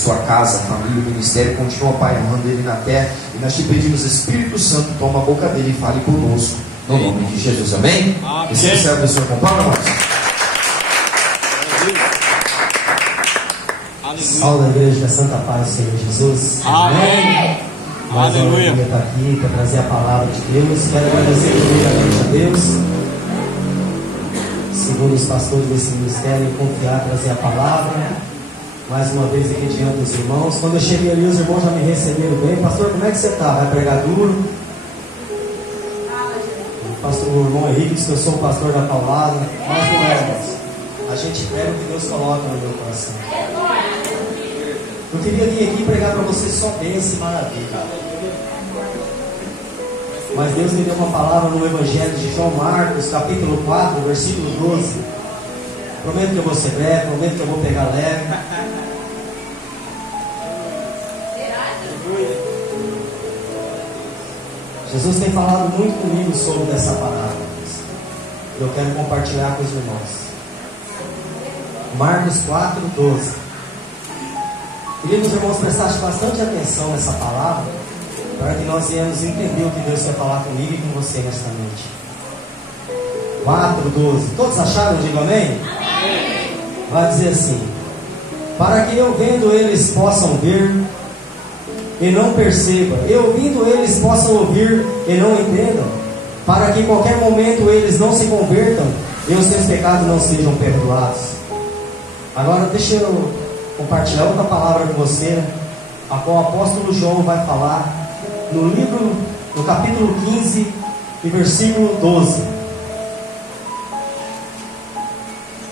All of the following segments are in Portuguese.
sua casa, família, ministério. Continua, Pai, amando Ele na terra. E nós te pedimos, Espírito Santo, toma a boca dele e fale conosco. No nome de Jesus, amém? Receba o céu do Senhor com palmas. Salve a igreja da Santa Paz do Senhor Jesus. Amém. Mais uma Aleluia. vez estar aqui para trazer a palavra de Deus. Quero agradecer primeiramente a Deus, segundo os pastores desse ministério, em confiar, trazer a palavra. Mais uma vez aqui diante dos irmãos. Quando eu cheguei ali, os irmãos já me receberam bem. Pastor, como é que você está? Vai pregar duro? O pastor, o irmão Henrique disse que eu sou o pastor da palavra. Mas não é, irmãos. A gente pega o que Deus coloca no meu coração. Eu queria vir aqui pregar para vocês só bênção e maravilha. Mas Deus me deu uma palavra no Evangelho de João Marcos, capítulo 4, versículo 12. Prometo que eu vou ser breve, prometo que eu vou pegar leve. Jesus tem falado muito comigo sobre essa palavra. Eu quero compartilhar com os irmãos. Marcos 4, 12. Queria que os irmãos prestassem bastante atenção nessa palavra, para que nós viemos entender o que Deus quer falar comigo e com você nesta noite. 4, 12. Todos acharam? Digam amém? Amém. Vai dizer assim: para que eu vendo eles possam ver e não percebam, e ouvindo eles possam ouvir e não entendam, para que em qualquer momento eles não se convertam e os seus pecados não sejam perdoados. Agora deixa eu compartilhar outra palavra com você, a qual o apóstolo João vai falar no capítulo 15 e versículo 12.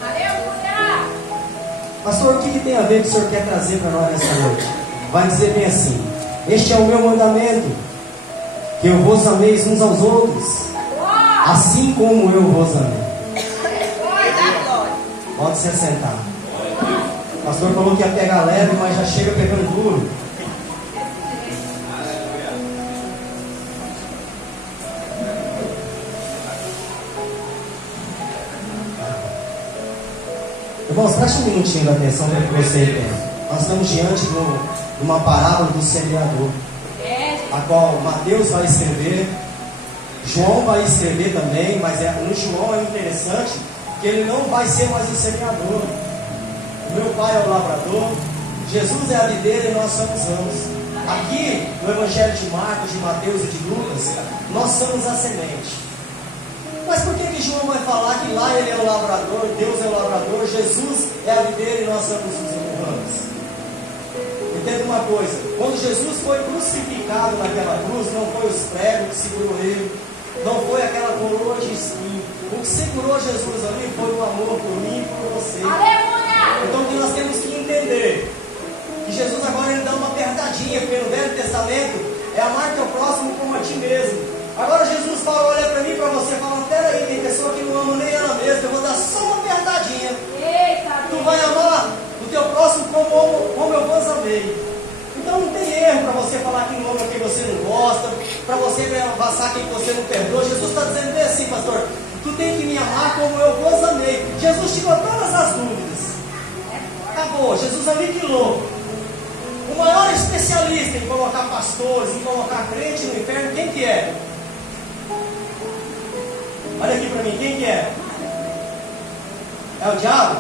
Aleluia! Pastor, o que tem a ver que o senhor quer trazer para nós nessa noite? Vai dizer bem assim: este é o meu mandamento, que eu vos ameis uns aos outros, assim como eu vos amei. Pode se assentar. O pastor falou que ia pegar leve, mas já chega pegando duro. Irmãos, preste um minutinho de atenção para que você entenda. Nós estamos diante de uma parábola do semeador, a qual Mateus vai escrever, João vai escrever também, mas no João é interessante que ele não vai ser mais o semeador. O meu pai é o lavrador, Jesus é a videira e nós somos ramos. Aqui no Evangelho de Marcos, de Mateus e de Lucas, nós somos a semente. Mas por que João vai falar que lá ele é o lavrador, Deus é o lavrador, Jesus é a videira e nós somos os ramos? Entenda uma coisa: quando Jesus foi crucificado naquela cruz, não foi os pregos que segurou ele, não foi aquela coroa de espinho. O que segurou Jesus ali foi o amor por mim e por você. Aleluia! Então o que nós temos que entender? Que Jesus agora ele dá uma apertadinha, porque no Velho Testamento é amar teu próximo como a ti mesmo. Agora Jesus fala, olha para mim e para você, fala: peraí, tem pessoa que não ama nem ela mesma, eu vou dar só uma apertadinha. Eita, Tu vai amar o teu próximo como eu vos amei. Então não tem erro para você falar que não ama quem você não gosta, para você passar quem você não perdoa. Jesus está dizendo bem assim, pastor: tu tem que me amar como eu vos amei. Jesus tirou todas as dúvidas. Acabou, Jesus aniquilou. O maior especialista em colocar pastores, em colocar crente no inferno, quem que é? Olha aqui para mim, quem que é? É o diabo?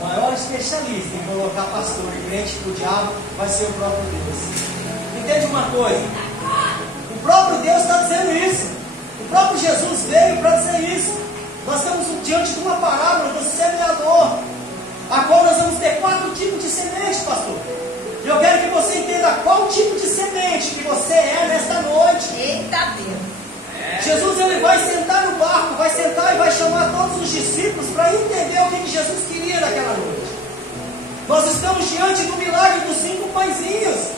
O maior especialista em colocar pastor e crente para o diabo vai ser o próprio Deus. Entende uma coisa? O próprio Deus está dizendo isso. O próprio Jesus veio para dizer isso. Nós estamos diante de uma parábola do semeador, a qual nós vamos ter 4 tipos de semente, pastor. E eu quero que você entenda qual tipo de semente que você é nesta noite. eita Deus! Jesus ele vai sentar no barco, vai sentar e vai chamar todos os discípulos para entender o que Jesus queria naquela noite. Nós estamos diante do milagre dos 5 pãezinhos.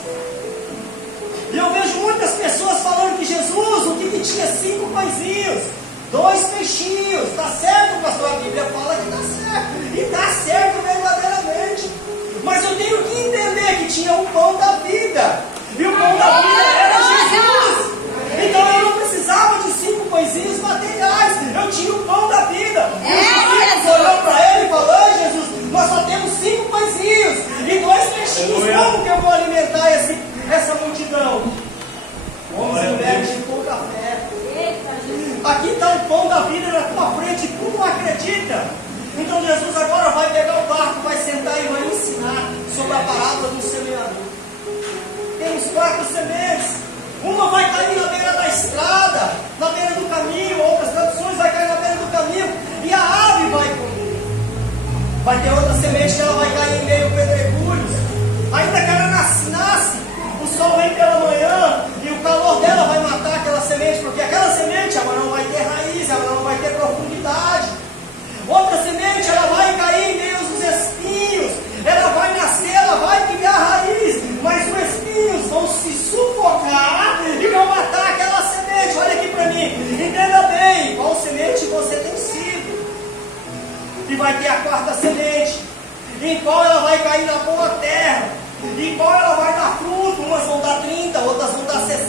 E eu vejo muitas pessoas falando que Jesus, o que tinha 5 pãezinhos, 2 peixinhos. Está certo, pastor? A Bíblia fala que está certo. E está certo verdadeiramente. Mas eu tenho que entender que tinha o pão da vida. E o pão da vida era Jesus. Então eu não precisava de 5 pãezinhos materiais. Eu tinha o pão da vida. E os discípulos olhou para ele e falou: Jesus, nós só temos 5 pãezinhos. peixinhos, como que eu vou alimentar essa multidão? Homens e mulheres de pouca fé. Aqui está o pão da vida na tua frente, tu não acredita? Então Jesus agora vai pegar o barco, vai sentar e vai ensinar sobre a parábola do semeador. Temos 4 sementes. Uma vai cair na beira da estrada, na beira do caminho. Outras traduções vai cair na beira do caminho e a ave vai comer. Vai ter outra semente que ela vai cair em meio a pedregulhos. Ainda que ela nasce, o sol vem pela manhã e o calor dela vai matar aquela semente, porque aquela semente ela não vai ter raiz, ela não vai ter profundidade. Outra semente ela vai cair em meio aos espinhos, ela vai nascer, ela vai criar raiz, mas os espinhos vão se sufocar e vão matar aquela semente. Olha aqui para mim, entenda bem qual semente você tem sido. E vai ter a 4ª semente, em qual ela vai cair na boa terra, em qual ela vai dar fruto. Umas vão dar 30, outras vão dar 60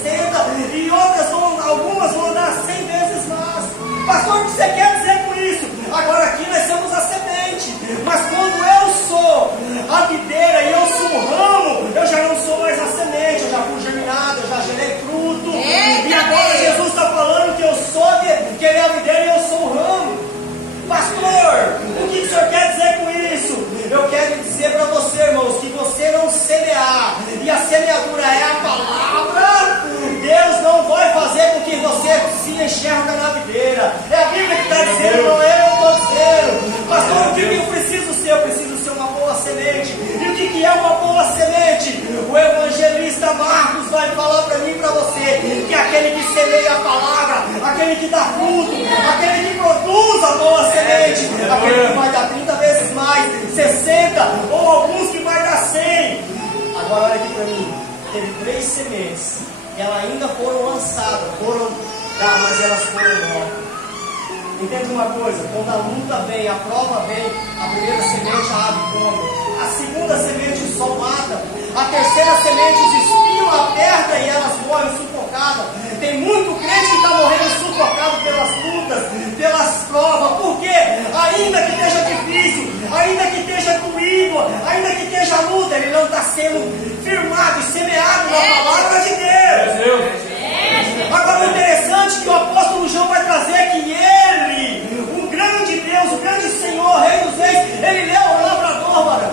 e algumas vão dar 100 vezes mais. Pastor, o que você quer dizer com isso? Agora aqui nós somos a semente, mas quando eu sou a videira e eu sou o ramo, eu já não sou mais a semente, eu já fui germinado, eu já gerei fruto. E agora Jesus está falando que eu sou, que ele é a videira e eu sou o ramo. Pastor, o que o senhor quer dizer com isso? Eu quero dizer para você, irmãos, que você não semear, e a semeadura é a palavra, Deus não vai fazer com que você se enxerga na videira. É a Bíblia que está dizendo, não eu estou dizendo. Pastor, o que eu preciso ser? Eu preciso ser uma boa semente. E o que é uma boa semente? O evangelista Marcos vai falar para mim e para você que aquele que semeia a palavra, aquele que dá fruto, aquele que produz a boa semente, aquele que vai dar 30 vezes mais, 60 ou alguns que vai dar 100. Agora olha aqui para mim, teve 3 sementes, elas ainda foram lançadas, mas elas foram novas. Entende uma coisa? Quando a luta vem, a prova vem, a primeira semente a ave come, a segunda semente o sol mata, a terceira semente os espinhos apertam e elas morrem sufocadas. Tem muito crente que está morrendo sufocado pelas lutas, pelas provas. Por quê? Ainda que esteja difícil, ainda que esteja doído, ainda que esteja luta, ele não está sendo firmado e semeado na palavra de Deus. Agora o interessante é que o apóstolo João vai trazer que ele, o grande Deus, o grande Senhor, Rei dos Reis, ele é o lavrador,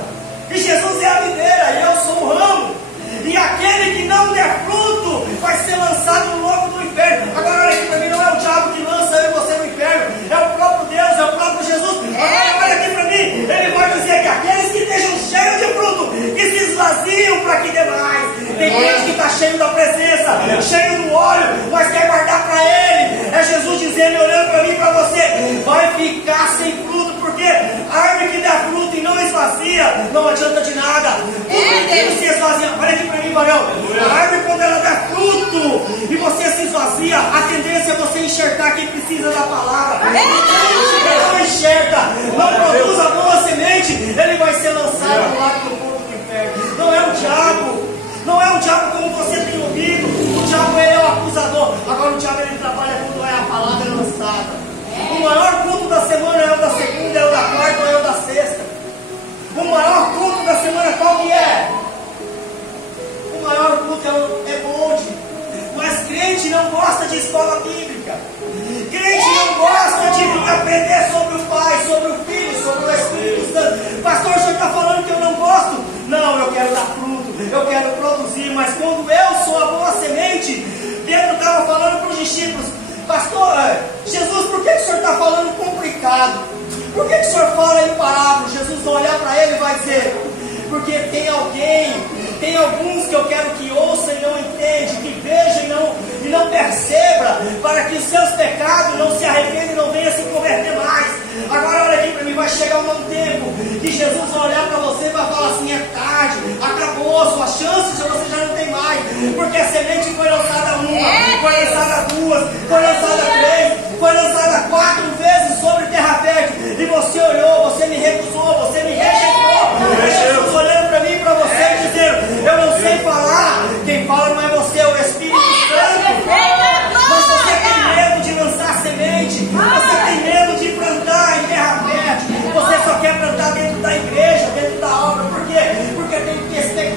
e Jesus é a videira e eu sou o ramo, e aquele que não der fruto vai ser lançado logo no inferno. Agora olha aqui para mim, não é o diabo que lança eu e você no inferno, é o próprio Deus, é o próprio Jesus. Agora olha aqui para mim, ele vai dizer que aqueles que estejam cheios de fruto, que se esvaziam para que dê mais. Tem gente que está cheio da presença, cheio do óleo, mas quer guardar para ele. É Jesus dizendo, olhando para mim e para você, vai ficar sem fruto, porque a árvore que dá fruto e não esvazia, não adianta de nada. Tudo que se esvazia, olha aqui para mim, varão. A árvore, quando ela dá fruto e você se esvazia, a tendência é você enxertar quem precisa da palavra. Se não enxerta, não produz a boa semente, ele vai ser lançado lá do fogo do inferno. Não é o diabo. Não é o diabo como você tem ouvido. O diabo ele é o acusador. Agora o diabo ele trabalha quando é a palavra lançada. O maior culto da semana é o da segunda, é o da quarta, é o da sexta. O maior culto da semana qual que é? O maior culto é bonde. Mas crente não gosta de escola bíblica. Crente não gosta de aprender sobre o Pai, sobre o Filho, sobre o Espírito Santo. Pastor, o senhor está falando que eu não gosto? Não, eu quero dar fruto, eu quero produzir. Mas quando eu sou a boa semente, Pedro estava falando para os discípulos, pastor, Jesus, por que o senhor está falando complicado? Por que o senhor fala em parábolas? Jesus vai olhar para ele e vai dizer, porque tem alguns que eu quero que ouça e não entende, que veja e não perceba, para que os seus pecados não se arrependam e não venham se converter mais. Agora olha aqui para mim, vai chegar um tempo que Jesus vai olhar para você e vai falar assim, é tarde, acabou, suas chances você já não tem mais, porque a semente foi lançada uma, foi lançada duas, foi lançada três, foi lançada 4 vezes sobre terra fértil, e você olhou, você me recusou, você me rejeitou. Jesus olhando para mim e para você e dizendo, eu não sei falar, quem fala não é você, é o Espírito Santo. Mas você tem medo de lançar semente, você tem medo de plantar em terra fértil, você só quer plantar dentro da igreja, dentro da obra. Por quê? Porque tem expectativa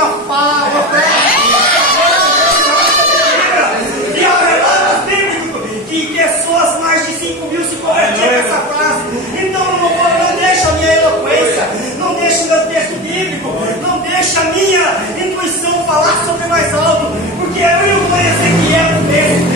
uma fala, e há relatos bíblicos que pessoas, mais de 5.000 se convertiram nessa frase. Então não deixa a minha eloquência, não deixa o meu texto bíblico, não deixa a minha intuição falar sobre mais alto, porque eu vou Ezequiel mesmo,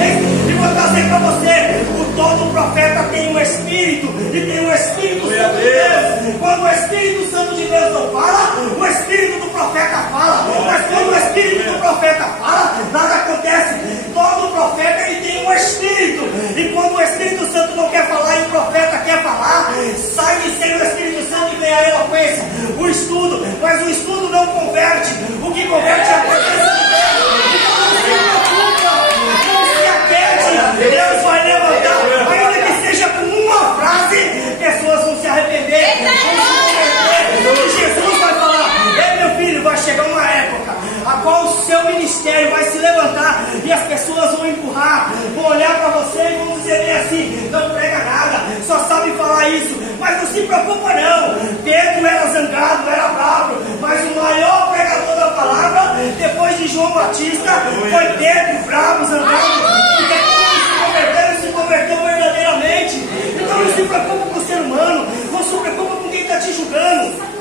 e vou trazer para você: o todo profeta tem um Espírito, e tem o Espírito Santo de Deus. Quando o Espírito Santo de Deus não fala, o Espírito do profeta fala. Mas quando o Espírito do profeta fala, nada acontece. Todo profeta ele tem um Espírito, e quando o Espírito Santo não quer falar e o profeta quer falar, sai de ser o Espírito Santo e vem a eloquência, o estudo. Mas o estudo não converte, o que converte é a presença de Deus. Não se aquete, Deus vai levantar, ainda que seja com uma frase, pessoas vão se arrepender, vão se converter. Jesus vai falar: ei, meu filho, vai chegar uma época a qual o seu ministério vai se levantar e as pessoas vão empurrar, vão olhar para você e vão dizer bem assim: não prega nada, só sabe falar isso. Mas não se preocupa não, Pedro era zangado, era bravo, mas o maior pregador da palavra, depois de João Batista, foi Pedro, bravo, zangado, porque quando se converteu verdadeiramente. Então não se preocupa com o ser humano, não se preocupa com quem está te julgando.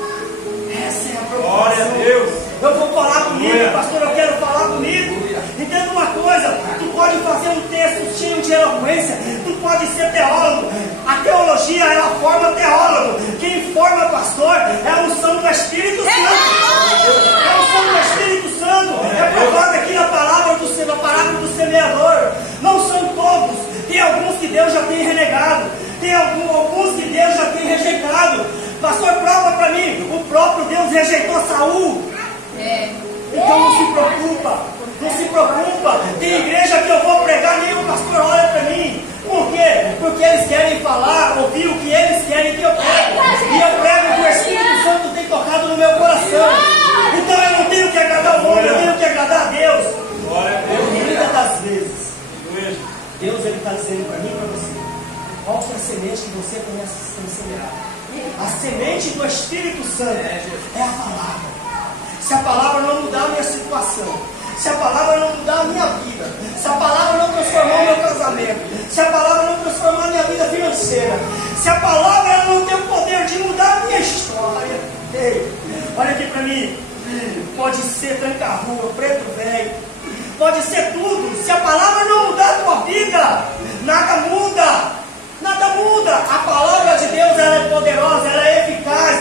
Essa é a preocupação. Glória a Deus. Eu vou falar comigo, pastor, eu quero falar comigo. Entenda uma coisa: tu pode fazer um texto cheio de eloquência, tu pode ser teólogo. A teologia, ela forma teólogo. Quem forma pastor é a unção do Espírito Santo. É a unção do Espírito Santo. É provado aqui na parábola do semeador. Não são todos. Tem alguns que Deus já tem renegado. Tem alguns que Deus já tem rejeitado. Pastor, prova para mim: o próprio Deus rejeitou Saul. Então não se preocupa, não se preocupa. Tem igreja que eu vou pregar, nem o pastor olha para mim. Por quê? Porque eles querem falar, ouvir o que eles querem que eu pregue. E eu prego que o Espírito Santo tem tocado no meu coração. Então eu não tenho que agradar o homem, eu tenho que agradar a Deus. Muitas das vezes Deus está dizendo para mim e para você: qual que é a semente que você começa a semear? A semente do Espírito Santo é a palavra. Se a palavra não mudar a minha situação, se a palavra não mudar a minha vida, se a palavra não transformar o meu casamento, se a palavra não transformar a minha vida financeira, se a palavra não tem o poder de mudar a minha história, ei, olha aqui para mim, pode ser tranca-rua, preto velho, pode ser tudo. Se a palavra não mudar a tua vida, nada muda, nada muda. A palavra de Deus, ela é poderosa, ela é eficaz.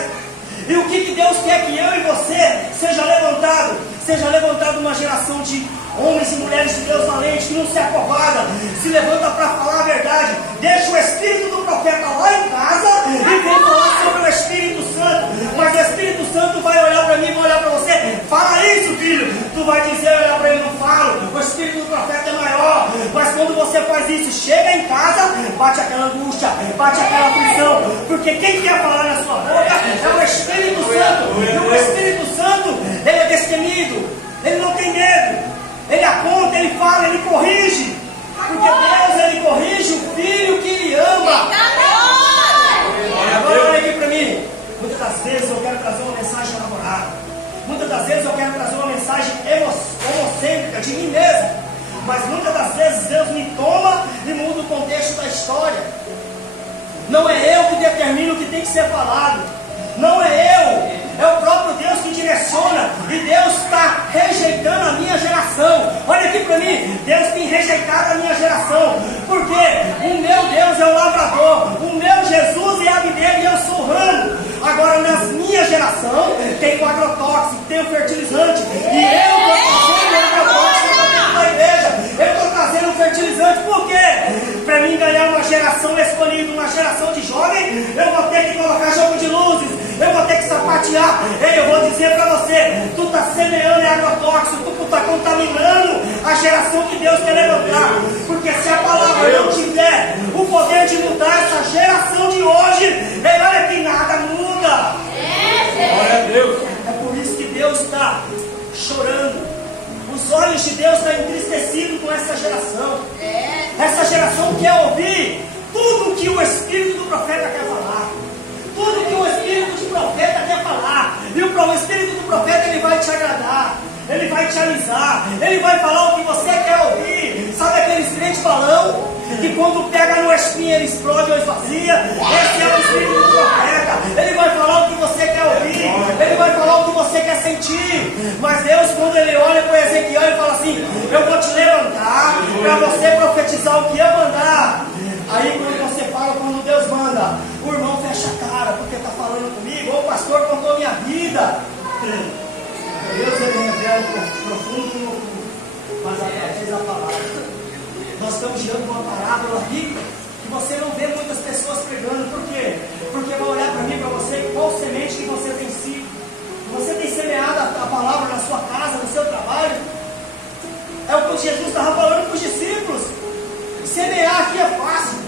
E o que Deus quer que eu e você seja levantado uma geração de homens e mulheres de Deus valentes, que não se acovarda, se levanta para falar a verdade, deixa o Espírito do profeta lá em casa e vem falar sobre o Espírito Santo. Mas o Espírito Santo vai olhar para mim, vai olhar para você: fala isso, filho. Tu vai dizer, olhar para ele: não falo, o Espírito do profeta é maior. Mas quando você faz isso, chega em casa, bate aquela angústia, bate aquela aflição, porque quem quer falar na sua boca é o Espírito Santo. E o Espírito Santo, ele é destemido, ele não tem medo, ele aponta, ele fala, ele corrige, porque Deus, ele corrige o filho que ele ama. Agora olha aqui para mim: muitas das vezes eu quero trazer uma mensagem elaborada, muitas das vezes eu quero trazer uma mensagem homocêntrica de mim mesmo, mas muitas das vezes Deus me toma e muda o contexto da história. Não é eu que determino o que tem que ser falado, não é eu, é o próprio Deus que direciona. E Deus está rejeitando a minha geração. Olha aqui para mim: Deus tem rejeitado a minha geração, porque o meu Deus é o lavrador, o meu Jesus é a videira e eu sou o ramo. Agora, na minha geração, tem o agrotóxico, tem o fertilizante, e eu estou trazendo o agrotóxico para dentro da igreja. Eu estou trazendo o fertilizante. Por quê? Para mim ganhar uma geração escolhida, uma geração de jovens, eu vou ter que colocar jogo de luzes, eu vou ter que sapatear. Ei, eu vou dizer para você: tu está semeando agrotóxico, tu está contaminando a geração que Deus quer levantar. Porque se a palavra não tiver o poder de mudar essa geração de hoje, ei, olha que nada muda. Glória a Deus. É por isso que Deus está chorando. Os olhos de Deus estão entristecidos com essa geração. Essa geração quer ouvir tudo que o Espírito do profeta quer falar, tudo que o Espírito de profeta quer falar. E o Espírito do profeta, ele vai te agradar. Ele vai te alisar, Ele vai falar o que você quer ouvir. Sabe aqueles crentes balão? Que quando pega numa espinha ele explode ou esvazia? Esse é o espírito do profeta. Ele vai falar o que você quer ouvir, ele vai falar o que você quer sentir. Mas Deus, quando ele olha para Ezequiel, ele fala assim: eu vou te levantar para você profetizar o que eu mandar. Aí quando você fala, quando Deus manda, o irmão fecha a cara porque está falando comigo, ou o pastor contou minha vida. Deus, ele revela profundo, mas através da palavra. Nós estamos diante de uma parábola aqui que você não vê muitas pessoas pregando. Por quê? Porque vai olhar para mim, para você, qual semente que você tem sido. Você tem semeado a palavra na sua casa, no seu trabalho. É o que Jesus estava falando para os discípulos. Semear aqui é fácil.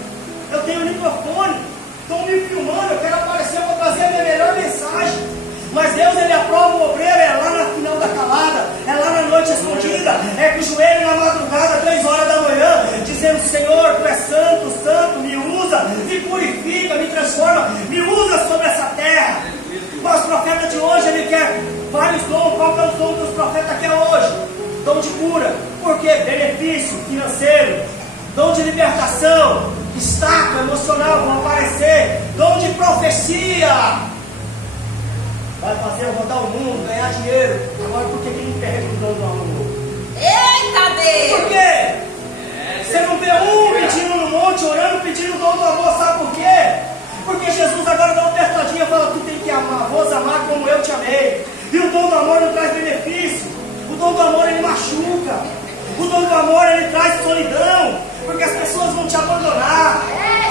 Eu tenho um microfone, estão me filmando, eu quero aparecer, eu vou trazer a minha melhor mensagem. Mas Deus, ele aprova o obreiro, é lá no final da calada, é lá na noite escondida, é com o joelho na madrugada, 3 horas da manhã, dizendo: Senhor, Tu és santo, santo, me usa, me purifica, me transforma, me usa sobre essa terra. Mas o profeta de hoje, ele quer vários dons. Qual que é o dom que os profetas querem hoje? Dom de cura. Por quê? Benefício financeiro. Dom de libertação, estaca emocional, vão aparecer. Dom de profecia. Vai fazer eu rodar o mundo, ganhar dinheiro. Agora por que não perde o dom do amor? Eita Deus! Por quê? Você não vê um pedindo no monte, orando, pedindo o dom do amor, sabe por quê? Porque Jesus agora dá uma apertadinha e fala: tu tem que amar, vou amar como eu te amei. E o dom do amor não traz benefício. O dom do amor ele machuca. O dom do amor ele traz solidão. Porque as pessoas vão te abandonar.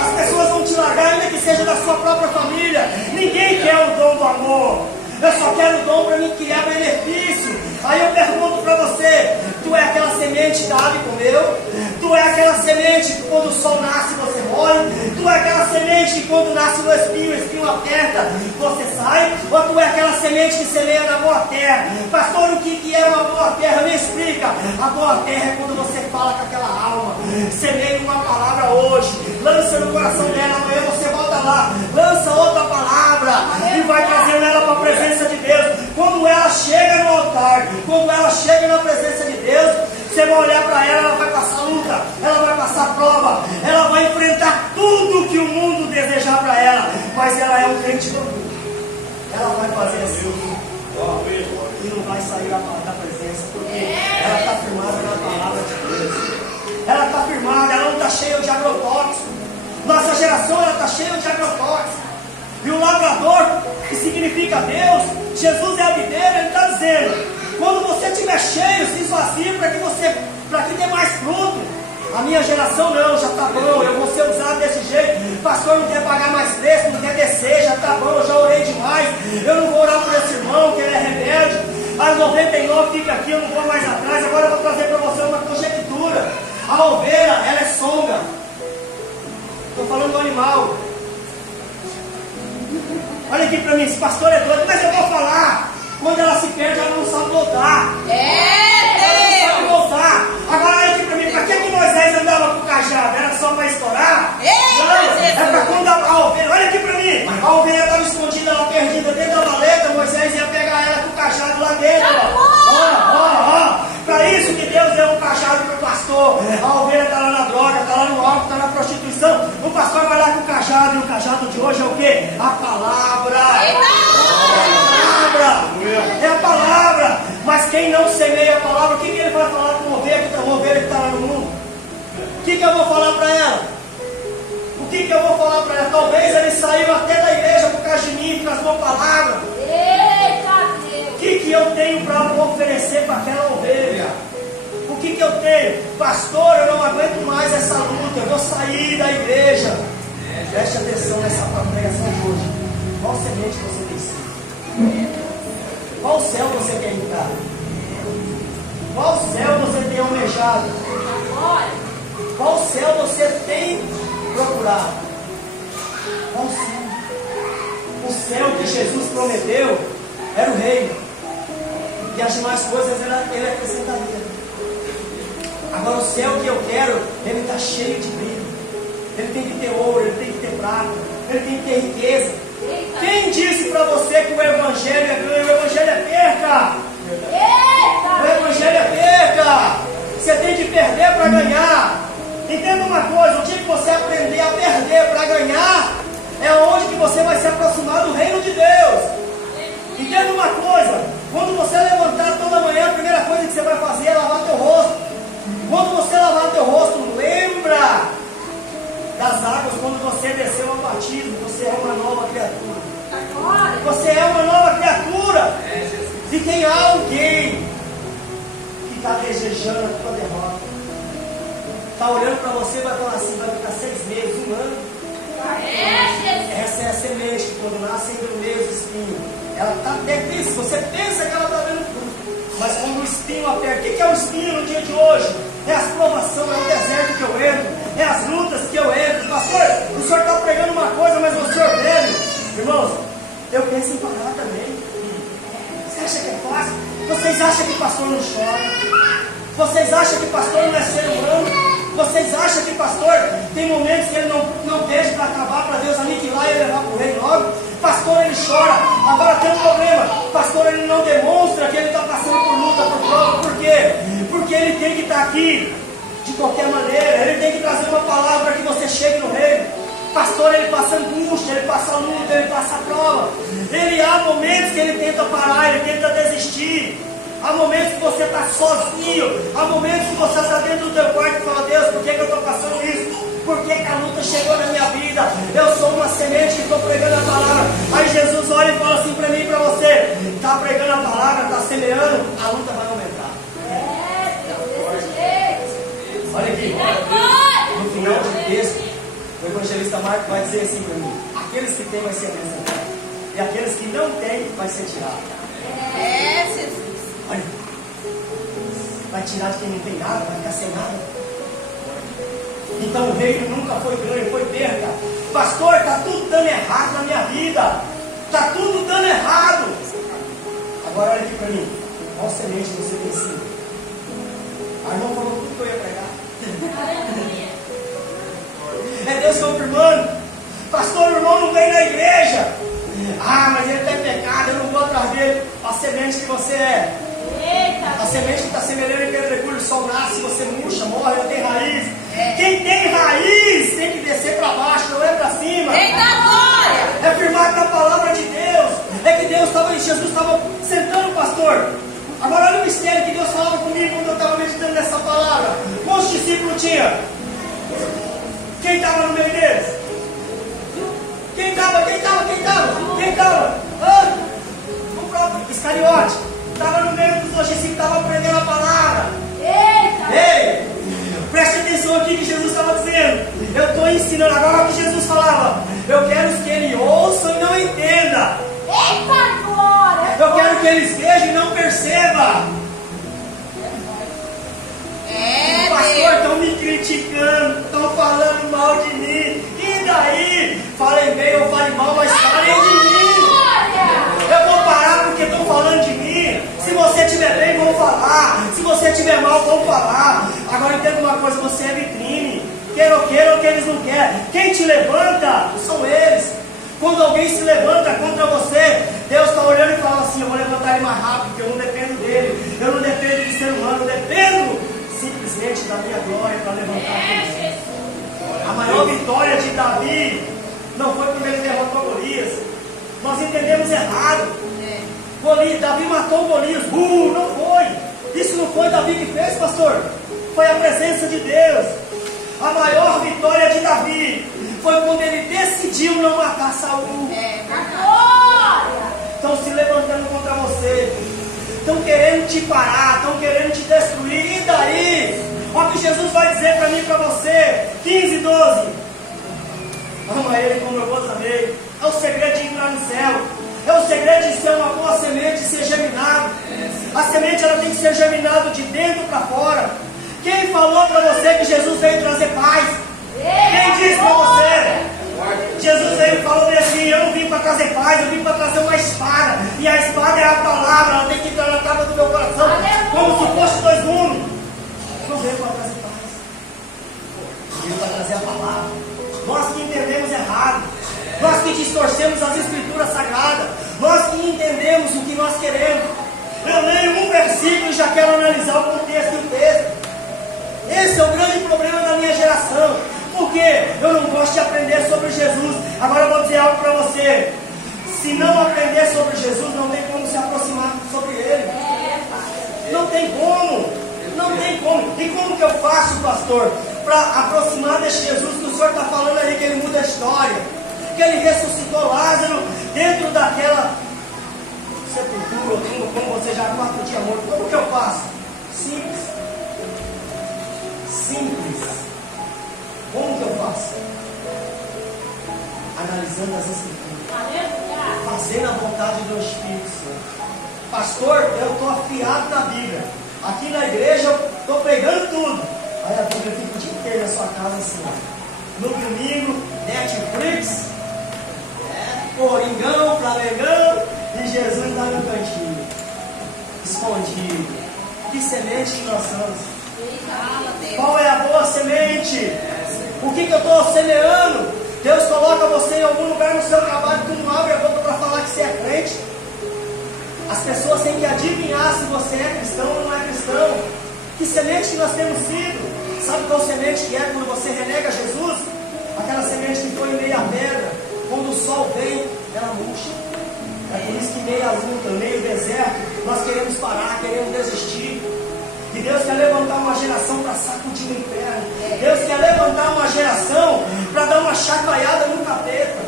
As pessoas vão te largar, ainda que seja da sua própria família. Ninguém quer o dom do amor. Eu só quero o dom para me criar benefício. Aí eu pergunto para você: tu é aquela semente que a ave comeu? Tu é aquela semente que quando o sol nasce você morre? Tu é aquela semente que quando nasce no espinho, o espinho aperta, você sai? Ou tu é aquela semente que semeia na boa terra? Pastor, o que é uma boa terra? Me explica. A boa terra é quando você fala com aquela alma. Semeia uma palavra hoje, lança no coração dela, amanhã você volta lá, lança outra palavra e vai trazendo ela para a presença de Deus. Quando ela chega no altar, quando ela chega na presença de Deus, você vai olhar para ela, ela vai passar luta, ela vai passar prova, ela vai enfrentar tudo que o mundo desejar para ela, mas ela é um crente do mundo. Ela vai fazer assim e não vai sair da presença, porque ela está firmada na palavra de Deus. Ela está firmada, ela não está cheia de agrotóxico. Nossa geração está cheia de agrotóxico. E o lavrador, que significa Deus, Jesus é a videira, ele está dizendo: quando você estiver cheio, se esvazie para que dê mais fruto. A minha geração não, já está bom, eu vou ser usado desse jeito. Pastor não quer pagar mais preço, não quer descer, já está bom, eu já orei demais. Eu não vou orar por esse irmão, que ele é rebelde. As 99 fica aqui, eu não vou mais atrás. Agora eu vou trazer para você uma conjectura. A ovelha, ela é songa. Estou falando do animal. Olha aqui para mim, esse pastor é doido, mas eu vou falar. Quando ela se perde, ela não sabe voltar. Ela não sabe voltar. Agora olha aqui para mim, para que Moisés andava com o cajado? Era só para estourar? Não, é para quando a ovelha, olha aqui para mim, a ovelha estava escondida lá, perdida dentro da valeta, Moisés ia pegar ela com o cajado lá dentro. Ó. Para isso que Deus deu um cajado para o pastor. A ovelha está lá na droga, está lá no álcool, está na prostituição. O pastor vai lá com o cajado, e o cajado de hoje é o quê? A palavra. É a palavra. Mas quem não semeia a palavra, o que ele vai falar com uma ovelha que está lá no mundo? O que eu vou falar para ela? O que eu vou falar para ela? Talvez ele saiu até da igreja por causa de mim, traz uma palavra. O que eu tenho para oferecer para aquela ovelha? O que eu tenho? Pastor, eu não aguento mais essa luta, eu vou sair da igreja. Preste atenção nessa pregação de hoje. Qual semente você tem sido? Qual céu você quer entrar? Qual céu você tem almejado? Qual céu você tem procurado? Qual céu? O céu que Jesus prometeu era o reino. E as demais coisas ele acrescentaria. Agora o céu que eu quero, ele está cheio de brilho. Ele tem que ter ouro, ele tem que ter prata, ele tem que ter riqueza. Quem disse para você que o evangelho é ganho? O evangelho é perca. O evangelho é perca. Você tem que perder para ganhar. Entenda uma coisa, o dia que você aprender a perder para ganhar, é onde que você vai se aproximar do reino de Deus. Entenda uma coisa, quando você levantar toda manhã, a primeira coisa que você vai fazer é lavar teu rosto. Quando você lavar teu rosto, lembra das águas quando você desceu ao batismo. Você é uma nova criatura. Você é uma nova criatura. E tem alguém que está desejando a tua derrota. Está olhando para você e vai falar assim: vai ficar 6 meses, 1 ano. Essa é a semente que quando nasce entre o meio dos espinhos, ela está difícil. Você pensa que ela está dando fruto, mas quando o espinho aperta, o que é o espinho no dia de hoje? É as provações, é o deserto que eu entro, é as lutas que eu entro. Pastor, o senhor está pregando uma coisa, mas o senhor bebe. Irmãos, eu penso em parar também. Você acha que é fácil? Vocês acham que pastor não chora? Vocês acham que pastor não é ser humano? Vocês acham que pastor tem momentos que ele não deixa para acabar, para Deus aniquilar e levar para o rei logo? Pastor, ele chora. Agora tem um problema. Pastor, ele não demonstra que ele está passando por luta, por prova. Por quê? Porque ele tem que estar aqui de qualquer maneira. Ele tem que trazer uma palavra para que você chegue no reino. Pastor, ele passa angústia, ele passa luta, ele passa prova. Há momentos que ele tenta parar, ele tenta desistir. Há momentos que você está sozinho. Há momentos que você está dentro do teu quarto e fala: Deus, por que eu estou passando isso? Por que a luta chegou na minha vida? Eu sou uma semente que estou pregando a palavra. Aí Jesus olha e fala assim para mim e para você: está pregando a palavra, está semeando, a luta vai aumentar. Olha aqui, no final do texto, o evangelista Marcos vai dizer assim para mim: aqueles que têm vai ser abençoados, e aqueles que não têm vai ser tirado. Olha, vai tirar de quem não tem nada, vai ficar sem nada. Então o reino nunca foi ganho, foi perda. Pastor, está tudo dando errado na minha vida. Está tudo dando errado. Agora olha aqui para mim: qual semente você tem sido? A irmã falou tudo que eu ia pregar. É Deus confirmando. Pastor, o irmão não vem na igreja. Mas ele tem pecado, eu não vou atrás dele. A semente que você é. A semente que está semelhando em pedregulho, o sol nasce, você murcha, morre, não tem raiz. Quem tem raiz tem que descer para baixo, não é para cima. É firmar com a palavra de Deus. É que Jesus estava sentando o pastor. Agora olha o mistério que Deus falava comigo quando eu estava meditando nessa palavra. Quantos discípulos tinha? Quem estava no meio deles? Quem estava? O próprio Iscariote estava no meio dos dois discípulos, estava aprendendo a palavra. Ei, preste atenção aqui que Jesus estava dizendo. Eu estou ensinando agora o que Jesus falava. Eu quero que ele ouça e não entenda. Eu quero que eles vejam e não percebam. Pastor, estão me criticando, estão falando mal de mim. E daí? Falem bem ou falem mal, mas falem de mim. Eu vou parar porque estão falando de mim. Se você estiver bem, vão falar. Se você estiver mal, vão falar. Agora entenda uma coisa: você é vitrine. Queiram ou queiram, que eles não querem. Quem te levanta são eles. Quando alguém se levanta contra você, Deus está olhando e fala assim: eu vou levantar ele mais rápido, porque eu não dependo dele. Eu não dependo de ser humano, eu dependo simplesmente da minha glória para levantar aquele. A maior vitória de Davi não foi quando ele derrotou Golias. Nós entendemos errado. Davi matou Golias. Não foi. Isso não foi Davi que fez, pastor. Foi a presença de Deus. A maior vitória de Davi foi quando ele decidiu não matar Saul. Estão se levantando contra você. Estão querendo te parar, estão querendo te destruir. E daí? Olha o que Jesus vai dizer para mim e para você. 15, 12. Ama ele como eu vos amei. É o segredo de entrar no céu. É o segredo de ser uma boa semente e ser germinado. A semente ela tem que ser germinada de dentro para fora. Quem falou para você que Jesus veio trazer paz? Quem disse para você? Jesus veio e falou assim: eu não vim para trazer paz, eu vim para trazer uma espada. E a espada é a palavra, ela tem que entrar na tábua do meu coração, como se fosse 2 gumes. Não veio para trazer paz, veio para trazer a palavra. Nós que entendemos errado, nós que distorcemos as escrituras sagradas, nós que entendemos o que nós queremos. Eu leio um versículo e já quero analisar o contexto do texto. Esse é o grande problema da minha geração. Porque eu não gosto de aprender sobre Jesus. Agora eu vou dizer algo para você. Se não aprender sobre Jesus, não tem como se aproximar sobre Ele. Não tem como. Não tem como. E como que eu faço, pastor, para aproximar desse Jesus que o senhor está falando aí, que Ele muda a história, que Ele ressuscitou Lázaro dentro daquela sepultura, como você já 4 dias morto? Como que eu faço? Simples. Como que eu faço? Analisando as Escrituras, fazendo a vontade do Espírito Santo. Pastor, eu estou afiado na Bíblia. Aqui na igreja eu estou pegando tudo. Aí a Bíblia fica o dia inteiro na sua casa assim. No domingo, Netflix, Coringão, Flamengão, e Jesus está no cantinho, escondido. Que semente que nós somos? Qual é a boa semente? O que eu estou semeando? Deus coloca você em algum lugar no seu trabalho, tu não abre a boca para falar que você é crente. As pessoas têm que adivinhar se você é cristão ou não é cristão. Que semente que nós temos sido? Sabe qual semente que é quando você renega Jesus? Aquela semente que foi em meio à pedra. Quando o sol vem, ela murcha. É por isso que meio à luta, meio deserto, nós queremos parar, queremos desistir. E Deus quer levantar uma geração para sacudir o inferno. Deus quer levantar uma geração para dar uma chacoalhada no capeta.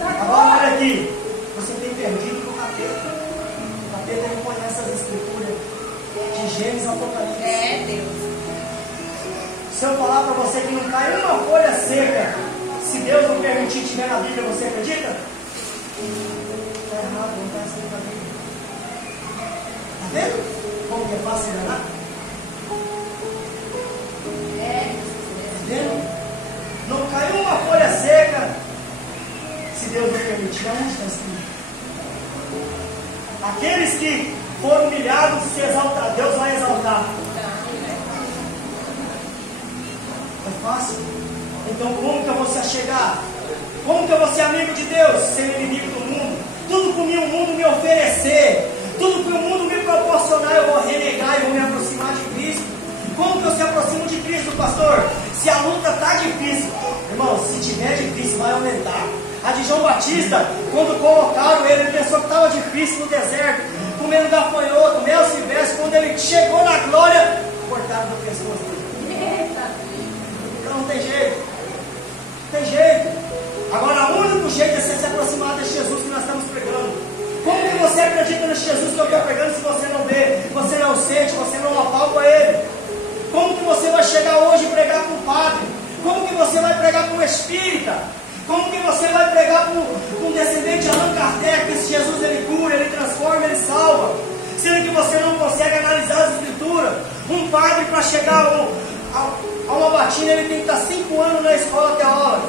Agora olha aqui, você tem perdido para o capeta. O capeta não conhece as escrituras de Gênesis e Apocalipse. Deus. Se eu falar para você que não cai uma folha seca, se Deus não permitir tiver na Bíblia, você acredita? Está errado, não está assim na Bíblia. Está vendo como que é fácil enganar? Não caiu uma folha seca, se Deus não permitir. Onde está escrito? Aqueles que foram humilhados se exaltar, Deus vai exaltar. É fácil? Então como que eu vou se achegar? Como que eu vou ser amigo de Deus? Ser inimigo do mundo? Tudo que o mundo me oferecer, tudo que o mundo me proporcionar, eu vou renegar e vou me aproximar de Cristo. Como que eu se aproximo de Cristo, pastor? Se a luta está difícil, irmão, se tiver difícil, vai aumentar. A de João Batista, quando colocaram ele, ele pensou que estava difícil no deserto, comendo gafanhoto, mel silvestre. Quando ele chegou na glória, cortaram do pescoço dele. Então não tem jeito. Tem jeito. Agora, o único jeito é você se aproximar desse Jesus que nós estamos pregando. Como que você acredita nesse Jesus que eu estou pregando se você não vê, você não sente, você não apalpa ele? Como que você vai chegar hoje e pregar para um padre? Como que você vai pregar para um espírita? Como que você vai pregar para um descendente de Allan Kardec, que esse Jesus ele cura, ele transforma, ele salva? Sendo que você não consegue analisar as escrituras. Um padre, para chegar a uma batina, ele tem que estar 5 anos na escola teórica.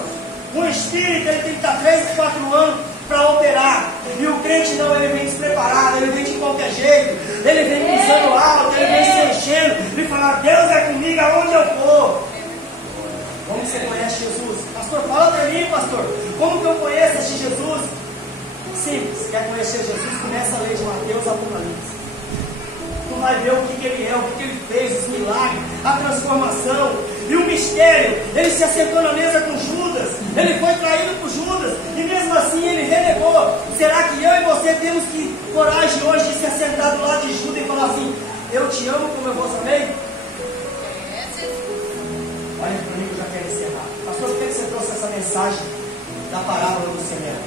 Um espírita, ele tem que estar 3, 4 anos para operar. E o crente não, ele vem despreparado, ele vem de qualquer jeito, ele vem pisando alto, ele vem se enchendo, e fala: Deus é comigo aonde eu for. Como você conhece Jesus? Pastor, fala para mim, pastor, como que eu conheço esse Jesus? Simples, quer conhecer Jesus? Começa a ler de Mateus a Apocalipse. Tu vai ver o que ele é, o que ele fez, os milagres, a transformação e o mistério. Ele se assentou na mesa com Judas, ele foi traído por Judas e mesmo assim ele renegou. Será que eu e você temos que coragem hoje de se assentar do lado de Judas e falar assim: eu te amo como eu vos amei? Olha para mim que eu já quero encerrar. Pastor, por que você trouxe essa mensagem da parábola do semeador?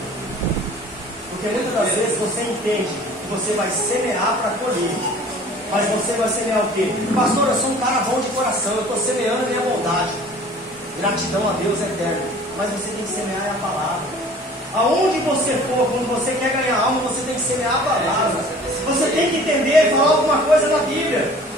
Porque muitas das vezes você entende que você vai semear para colher. Mas você vai semear o quê? Pastor, eu sou um cara bom de coração, eu estou semeando a minha bondade. Gratidão a Deus eterno. Mas você tem que semear a palavra. Aonde você for, quando você quer ganhar alma, você tem que semear a palavra. Você tem que entender e falar alguma coisa na Bíblia.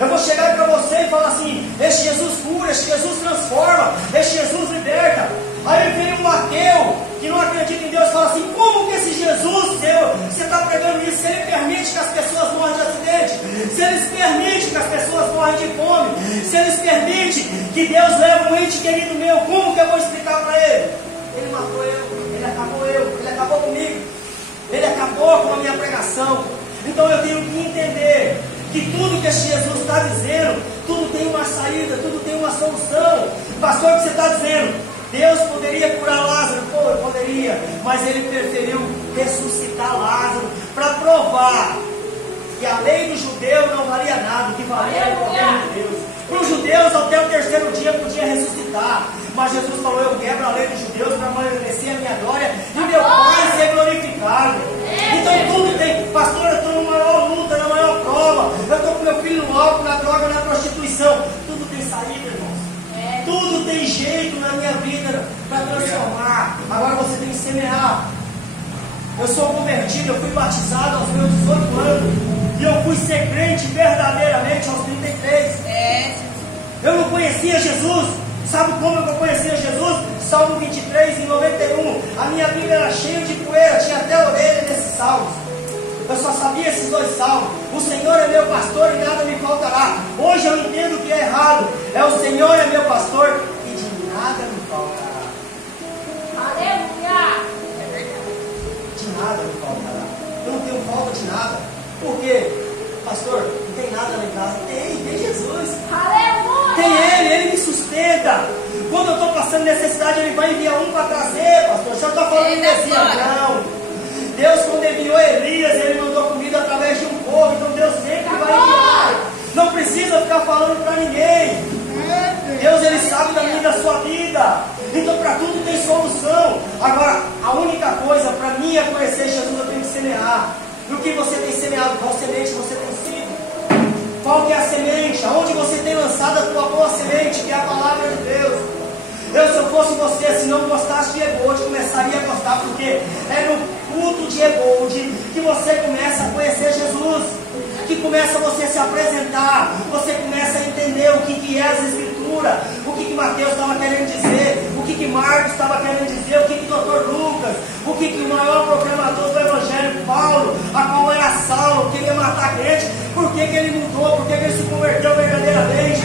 Eu vou chegar para você e falar assim: este Jesus cura, este Jesus transforma, este Jesus liberta. Aí vem um ateu que não acredita em Deus e fala assim: como que esse Jesus seu, você está pregando isso? Se ele permite que as pessoas morram de acidente, se ele permite que as pessoas morram de fome, se ele permite que Deus leve um ente querido meu, como que eu vou explicar para ele? Ele matou eu, ele acabou comigo, ele acabou com a minha pregação. Então eu tenho que entender que tudo que Jesus está dizendo, tudo tem uma saída, tudo tem uma solução. Pastor, o que você está dizendo? Deus poderia curar Lázaro? Pô, poderia, mas ele preferiu ressuscitar Lázaro para provar que a lei do judeu não valia nada, o que valia era o poder de Deus. Para os judeus, até o terceiro dia podia ressuscitar, mas Jesus falou: eu quebro a lei dos judeus para manifestar a minha glória e meu Pai ser glorificado. Então tudo tem. Pastor, eu estou na maior luta, na maior prova, eu estou com meu filho no álcool, na droga, na prostituição. Tudo tem saída, irmãos. Tudo tem jeito na minha vida para transformar. Agora você tem que semear. Eu sou convertido, eu fui batizado aos meus 18 anos. E eu fui ser crente verdadeiramente aos 33. Eu não conhecia Jesus. Sabe como eu conhecia Jesus? Salmo 23 e 91. A minha Bíblia era cheia de poeira, tinha até a orelha desses salmos. Eu só sabia esses dois salmos. O Senhor é meu pastor e nada me faltará. Hoje eu entendo que é errado. É o Senhor é meu pastor e de nada me faltará. Aleluia! De nada me faltará. Eu não tenho falta de nada. Por quê? Pastor, não tem nada lá em casa. Tem Jesus. Aleluia! Tem Ele me sustenta. Quando eu estou passando necessidade, Ele vai enviar um para trazer, pastor. Você está falando de Deus? Não. Deus, quando enviou Elias, Ele mandou comida através de um povo. Então Deus sempre vai enviar. Não precisa ficar falando para ninguém. Deus, Ele sabe da minha e da sua vida. Então para tudo tem solução. Agora, a única coisa para mim é conhecer Jesus, eu tenho que semear. E o que você tem semeado? Qual semente você tem sido? Qual que é a semente? Aonde você tem lançado a tua boa semente, que é a palavra de Deus? Se eu fosse você, se não gostasse de Ebode, começaria a gostar, porque é no culto de Ebode que você começa a conhecer Jesus, que começa você a se apresentar, você começa a entender o que é as Escrituras, o que Mateus estava querendo dizer, o que Marcos estava querendo dizer, o que Dr. Lucas, o que o maior proclamador do Evangelho, Paulo, a qual era Saulo, queria matar crente, por que ele mudou, por que ele se converteu verdadeiramente.